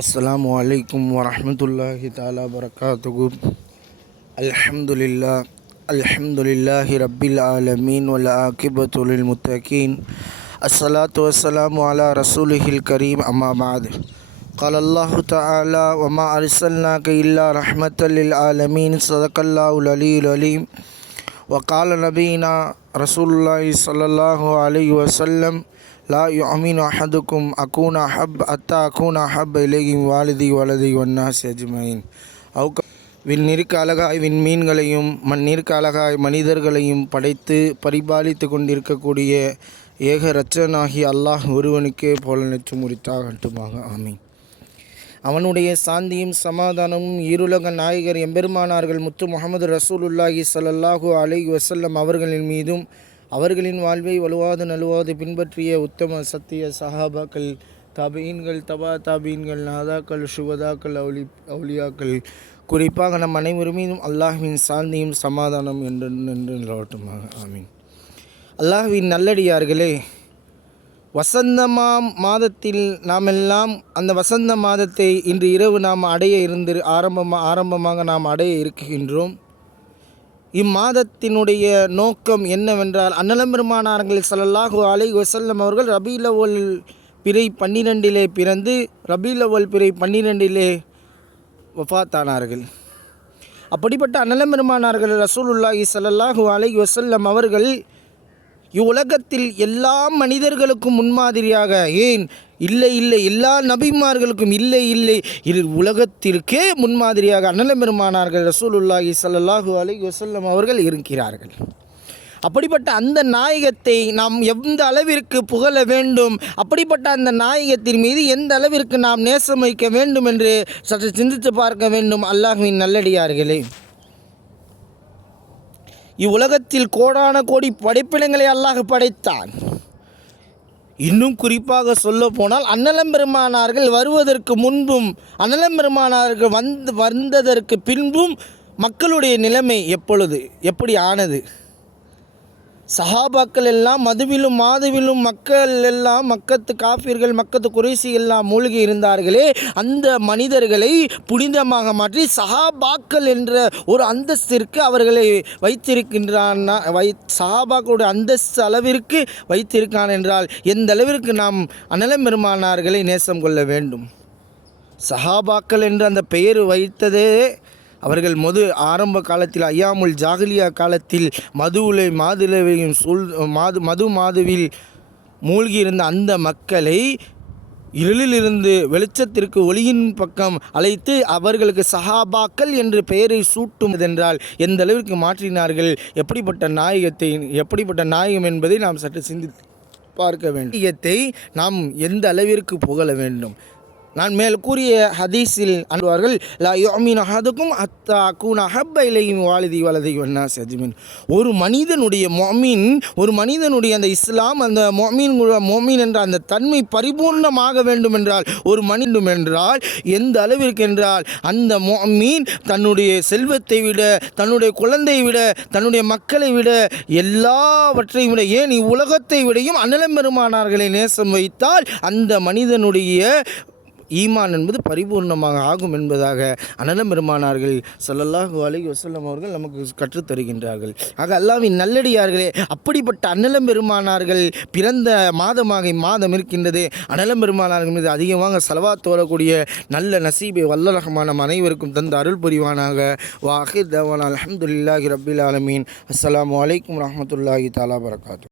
السلام عليكم ورحمة الله تعالى وبركاته. الحمد لله رب العالمين والعاقبة للمتقين. الصلاة والسلام على رسوله الكريم أما بعد. قال الله تعالى وما أرسلناك إلا رحمة للعالمين. صدق الله العلي العليم. وقال نبينا رسول الله صلى الله عليه وسلم لا يؤمن أحدكم أكون أحب أتى أكون أحب إليه والدي ولدي والناس أجمعين. விண்ணிற்கு அழகாய் விண்மீன்களையும் மண்ணிற்கு அழகாய் மனிதர்களையும் படைத்து பரிபாலித்து கொண்டிருக்கக்கூடிய ஏக இரட்சகனாகிய அல்லாஹ் ஒருவனுக்கே புகழ் முடித்தாகட்டுமாக. ஆமீன். அவனுடைய சாந்தியும் சமாதானமும் ஈருலக நாயகர் எம்பெருமானார்கள் முத்து முஹம்மது ரசூலுல்லாஹி ஸல்லல்லாஹு அலைஹி வஸல்லம் அவர்களின் மீதும் அவர்களின் வாழ்வை வலுவாது நலுவாது பின்பற்றிய உத்தம சத்திய சஹாபாக்கள், தாபீன்கள், தபா தாபீன்கள், நாதாக்கள், சுகதாக்கள், அவுலியாக்கள், குறிப்பாக நம் அனைவரும் மீதும் அல்லாஹ்வின் சாந்தியும் சமாதானம் என்று நிலவட்டுமாக. ஆமீன். அல்லாஹ்வின் நல்லடியார்களே, வசந்த மாதத்தில் நாம் எல்லாம் அந்த வசந்த மாதத்தை இன்று இரவு நாம் அடைய ஆரம்பமாக நாம் அடைய இருக்கின்றோம். இம்மாதத்தினுடைய நோக்கம் என்னவென்றால், அன்னலம் பெருமானார்கள் ஸல்லல்லாஹு அலைஹி வஸல்லம் அவர்கள் ரபீஉல் அவ்வல் பிறை 12 பிறந்து ரபீஉல் அவ்வல் பிறை 12 வஃபாத்தானார்கள். அப்படிப்பட்ட அன்னலம் பெருமானார்கள் ரசூலுல்லாஹி ஸல்லல்லாஹு அலைஹி வஸல்லம் அவர்கள் இவ்வுலகத்தில் எல்லா மனிதர்களுக்கும் முன்மாதிரியாக, ஏன் இல்லை எல்லா நபிமார்களுக்கும் இல்லை இது உலகத்திற்கே முன்மாதிரியாக அன்னலம் பெருமானார்கள் ரசூலுல்லாஹி ஸல்லல்லாஹு அலைஹி வஸல்லம் அவர்கள் இருக்கிறார்கள். அப்படிப்பட்ட அந்த நாயகத்தை நாம் எந்த அளவிற்கு புகழ வேண்டும், அப்படிப்பட்ட அந்த நாயகத்தின் மீது எந்த அளவிற்கு நாம் நேசம் வைக்க வேண்டும் என்று சற்று சிந்தித்து பார்க்க வேண்டும். அல்லாஹ்வின் நல்லடியார்களே, இவ்வுலகத்தில் கோடான கோடி படைப்பினங்களை அல்லாஹ் படைத்தான். இன்னும் குறிப்பாக சொல்ல போனால் அன்னலம் பெருமானார்கள் வருவதற்கு முன்பும் அன்னலம் பெருமானார்கள் வந்ததற்கு பின்பும் மக்களுடைய நிலைமை எப்படி ஆனது? சஹாபாக்கள் எல்லாம் மதுவிலும் மாதுவிலும் மக்கள் எல்லாம் மக்கத்து காஃபிர்கள் மக்கத்து குறைசி எல்லாம் மூழ்கி இருந்தார்களே, அந்த மனிதர்களை புனிதமாக மாற்றி சஹாபாக்கள் என்ற ஒரு அந்தஸ்திற்கு அவர்களை வைத்திருக்கின்றான். சஹாபாக்களுடைய அந்தஸ்து அளவிற்கு வைத்திருக்கான் என்றால் எந்த அளவிற்கு நாம் அன்னலம் பெருமானார்களை நேசம் கொள்ள வேண்டும். சஹாபாக்கள் என்று அந்த பெயர் வைத்ததே அவர்கள் ஆரம்ப காலத்தில் ஐயாமுல் ஜாகிலியா காலத்தில் மாதுளையும் மாதுவில் மூழ்கியிருந்த அந்த மக்களை இருளிலிருந்து வெளிச்சத்திற்கு ஒளியின் பக்கம் அழைத்து அவர்களுக்கு சஹாபாக்கள் என்று பெயரை சூட்டுவதென்றால் எந்த அளவிற்கு மாற்றினார்கள். எப்படிப்பட்ட நாயகம் என்பதை நாம் சற்று சிந்தித்து பார்க்க வேண்டும். நாயகத்தை நாம் எந்த அளவிற்கு புகழ வேண்டும். நான் மேல் கூறிய ஹதீஸில் அன்பார்கள் லா யுமினு அஹதுக்கும் ஹத்தா அகூன அஹப்ப இலைஹி வாலிதி வலதி வன்னாஸ் அஜ்மீன். ஒரு மனிதனுடைய அந்த இஸ்லாம், அந்த மொமீன் என்ற அந்த தன்மை பரிபூர்ணமாக வேண்டும் என்றால், ஒரு மனிதன் என்றால் எந்த அளவிற்கு என்றால், அந்த மொமீன் தன்னுடைய செல்வத்தை விட, தன்னுடைய குழந்தையை விட, தன்னுடைய மக்களை விட, எல்லாவற்றையும் விட, ஏன் உலகத்தை விடையும் அன்னலம் பெருமானார்களை நேசம் வைத்தால் அந்த மனிதனுடைய ஈமான் என்பது பரிபூர்ணமாக ஆகும் என்பதாக அன்னலம் பெருமானார்கள் ஸல்லல்லாஹு அலைஹி வஸல்லம் அவர்கள் நமக்கு கற்றுத்தருகின்றார்கள். ஆக அல்லாஹ்வின் நல்லடியார்களே, அப்படிப்பட்ட அன்னலம் பெருமானார்கள் பிறந்த மாதமாக மாதம் இருக்கின்றது. அன்னலம் பெருமானார்கள் மீது அதிகமாக ஸலவாத் ஓதக்கூடிய நல்ல நசீபை வல்ல ரஹ்மான் அனைவருக்கும் தந்து அருள் புரிவானாக. வ ஆகிர் தஅவானா அல்ஹம்துலில்லாஹி ரப்பில் ஆலமீன். அஸ்ஸலாமு அலைக்கும் வரஹ்மத்துல்லாஹி தஆலா வபரகாத்துஹு.